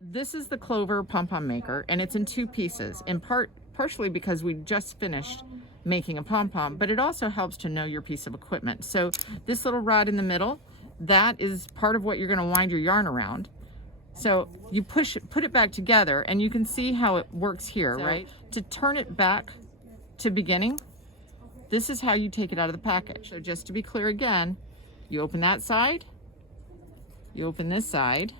This is the Clover Pom Pom Maker, and it's in two pieces, in partially because we just finished making a pom-pom, but it also helps to know your piece of equipment. So this little rod in the middle, that is part of what you're going to wind your yarn around. So you put it back together, and you can see how it works here, right? To turn it back to beginning, this is how you take it out of the package. So just to be clear again, you open that side, you open this side,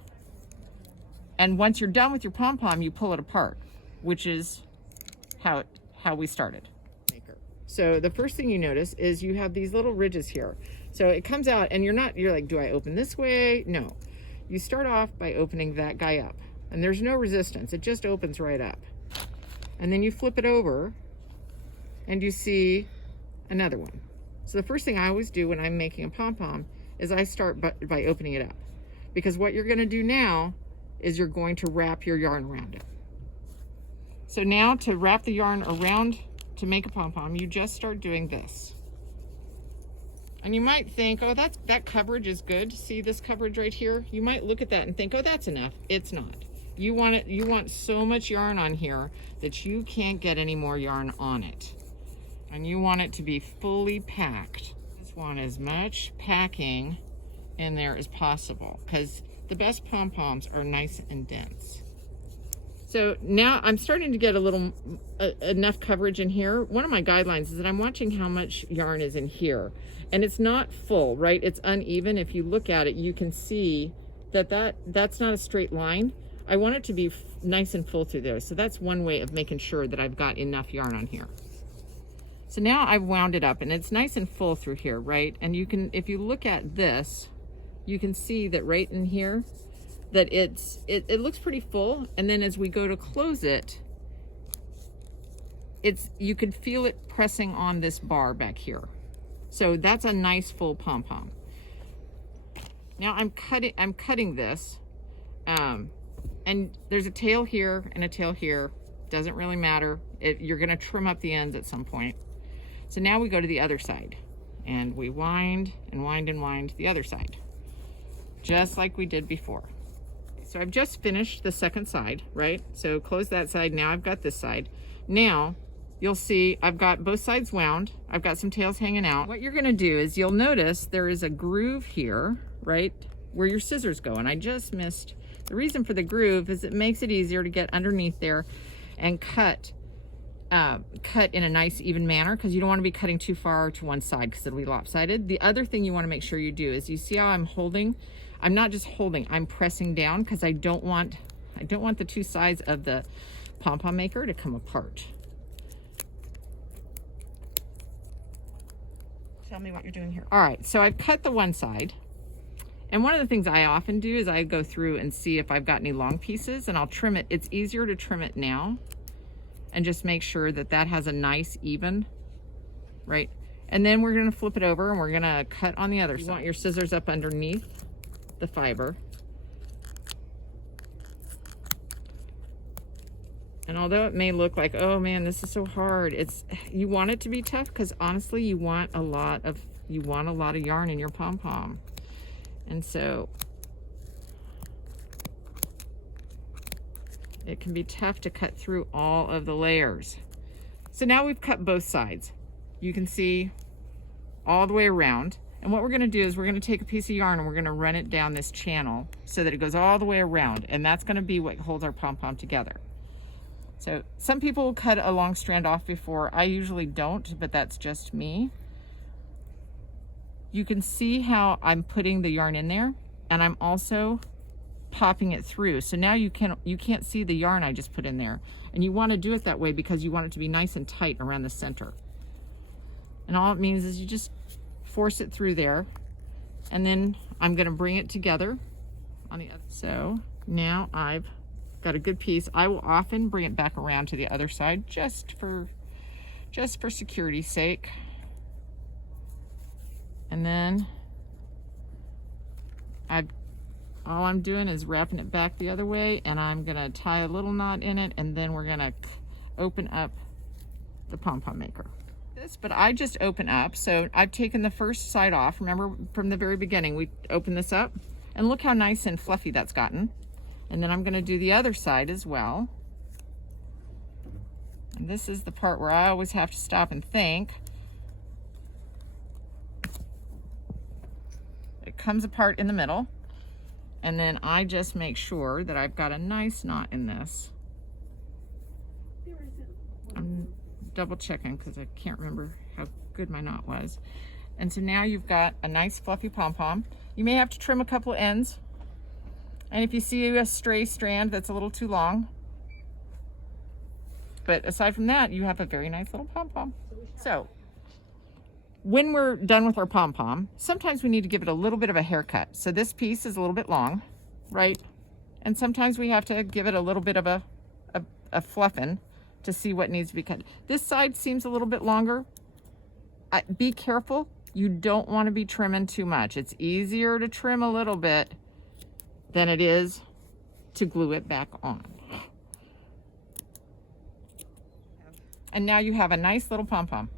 and once you're done with your pom-pom, you pull it apart, which is how we started. So the first thing you notice is you have these little ridges here. So it comes out, and you're like, do I open this way? No. You start off by opening that guy up, and there's no resistance. It just opens right up. And then you flip it over, and you see another one. So the first thing I always do when I'm making a pom-pom is I start by opening it up. Because what you're gonna do now is you're going to wrap your yarn around it. So now to wrap the yarn around to make a pom-pom, you just start doing this. And you might think, oh, that coverage is good. See this coverage right here? You might look at that and think, oh, that's enough. It's not. You want so much yarn on here that you can't get any more yarn on it. And you want it to be fully packed. You just want as much packing in there as possible, because the best pom-poms are nice and dense. So now I'm starting to get a little enough coverage in here. One of my guidelines is that I'm watching how much yarn is in here, and it's not full, right? It's uneven. If you look at it, you can see that's not a straight line. I want it to be nice and full through there. So that's one way of making sure that I've got enough yarn on here. So now I've wound it up, and it's nice and full through here, right? And you can, if you look at this, you can see that right in here, that it looks pretty full. And then as we go to close it, you can feel it pressing on this bar back here. So that's a nice full pom-pom. Now I'm cutting this, and there's a tail here and a tail here. Doesn't really matter. You're gonna trim up the ends at some point. So now we go to the other side, and we wind and wind and wind the other side, just like we did before. So I've just finished the second side, right? So close that side. Now I've got this side. Now you'll see I've got both sides wound. I've got some tails hanging out. What you're gonna do is you'll notice there is a groove here, right, where your scissors go. And I just missed. The reason for the groove is it makes it easier to get underneath there and cut in a nice even manner, because you don't want to be cutting too far to one side because it'll be lopsided. The other thing you want to make sure you do is, you see how I'm holding? I'm not just holding, I'm pressing down, because I don't want the two sides of the pom-pom maker to come apart. Tell me what you're doing here. All right, so I've cut the one side. And one of the things I often do is I go through and see if I've got any long pieces, and I'll trim it. It's easier to trim it now and just make sure that that has a nice even, right? And then we're gonna flip it over and we're gonna cut on the other side. You want your scissors up underneath the fiber. And although it may look like, oh man, this is so hard, you want it to be tough, because honestly, you want a lot of yarn in your pom-pom. And so it can be tough to cut through all of the layers. So now we've cut both sides. You can see all the way around. And what we're gonna do is we're gonna take a piece of yarn and we're gonna run it down this channel so that it goes all the way around. And that's gonna be what holds our pom-pom together. So some people will cut a long strand off before. I usually don't, but that's just me. You can see how I'm putting the yarn in there, and I'm also popping it through. So now you can't see the yarn I just put in there. And you want to do it that way because you want it to be nice and tight around the center. And all it means is you just force it through there, and then I'm going to bring it together on the other. So now I've got a good piece. I will often bring it back around to the other side just for security's sake. And then all I'm doing is wrapping it back the other way, and I'm gonna tie a little knot in it, and then we're gonna open up the pom-pom maker. But I just open up, so I've taken the first side off. Remember from the very beginning, we opened this up, and look how nice and fluffy that's gotten. And then I'm going to do the other side as well. And this is the part where I always have to stop and think. It comes apart in the middle, and then I just make sure that I've got a nice knot in this. I'm double checking because I can't remember how good my knot was. And so now you've got a nice fluffy pom-pom. You may have to trim a couple ends. And if you see a stray strand that's a little too long, but aside from that, you have a very nice little pom-pom. So when we're done with our pom-pom, sometimes we need to give it a little bit of a haircut. So this piece is a little bit long, right? And sometimes we have to give it a little bit of a fluffing to see what needs to be cut. This side seems a little bit longer. Be careful. You don't want to be trimming too much. It's easier to trim a little bit than it is to glue it back on. And now you have a nice little pom-pom.